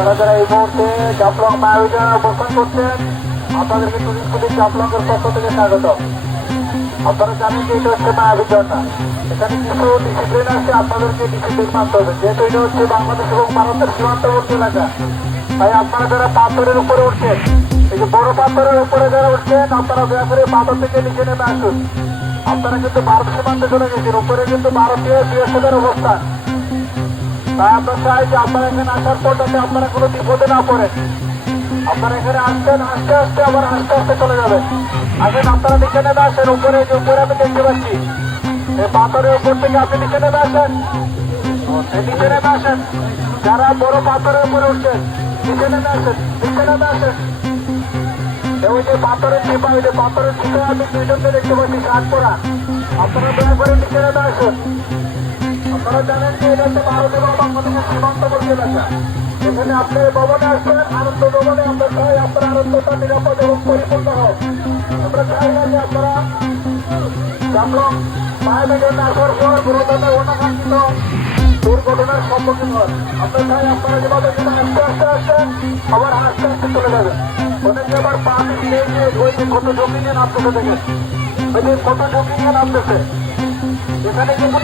আপনারা যারা এই মুহূর্তে জাফলং মায়াবীজনে অবস্থান করছেন, আপনাদেরকে টুরিস্ট পুলিশ জাফলংয়ের পক্ষ থেকে স্বাগত। আপনারা জানেন যে এটা হচ্ছে মায়াবীজন না, এখানে কিছু ডিসিপ্লিন আছে, আপনাদেরকে ডিসিপ্লিন মানতে হবে। যেহেতু এটা হচ্ছে বাংলাদেশ এবং ভারতের সীমান্তবর্তী এলাকা, তাই আপনারা যারা পাথরের উপরে উঠছেন, এই যে বড় পাথরের উপরে যারা উঠছেন, আপনারা দয়া করে পাথর থেকে নিচে নেমে আসুন। আপনারা কিন্তু ভারত সীমান্তে চলে গেছেন, উপরে কিন্তু ভারতীয় বিএসএফের অবস্থান। তাই আমরা চাই যে আপনারা এখানে আসার পর যাতে আপনারা কোনো বিপদে না পড়েন। আপনারা এখানে আসছেন, আস্তে আস্তে আবার আস্তে আস্তে চলে যাবেন। আসেন আপনারা নিচে নেমে আসেন, উপরে যে উপরে আমি দেখতে পাচ্ছি এই পাথরের উপর থেকে আপনি নিচে নেমে আসেন, নিচে নেমে আসেন। যারা বড় পাথরের উপরে উঠছেন নিচে নেমে আসেন, নিচে নেমে আসেন। ওই যে পাথরের চিপা, ওই যে পাথরের চিপা আমি দুইজনকে দেখতে পাচ্ছি শার্ট পরা। আপনারা দয়া করে নিচে নেমে আসুন। আপনারা জানেন যে এটা হচ্ছে ভারত এবং বাংলাদেশের সীমান্তবর্তী এলাকা। এখানে আপনি ভবনে আসবেন, আনন্দ ভবনে আমরা চাই আপনার আনন্দটা নিরাপদ এবং পরিপূর্ণ হোক। আমরা চাই না যে আপনারা জাফলং মায়াবীজনে আসার পর কোনো ধরনের অনাকাঙ্ক্ষিত দুর্ঘটনার সম্মুখীন হন। আমরা চাই আপনারা যেভাবে এখানে আস্তে আস্তে আসছেন আবার আস্তে আস্তে চলে যাবেন। অনেকে আবার পা পিছিয়ে ওই যে কত ঝুঁকি নিয়ে নামতেছে, দেখেন ওই যে কত ঝুঁকি নিয়ে নামতেছে। এখানে কিন্তু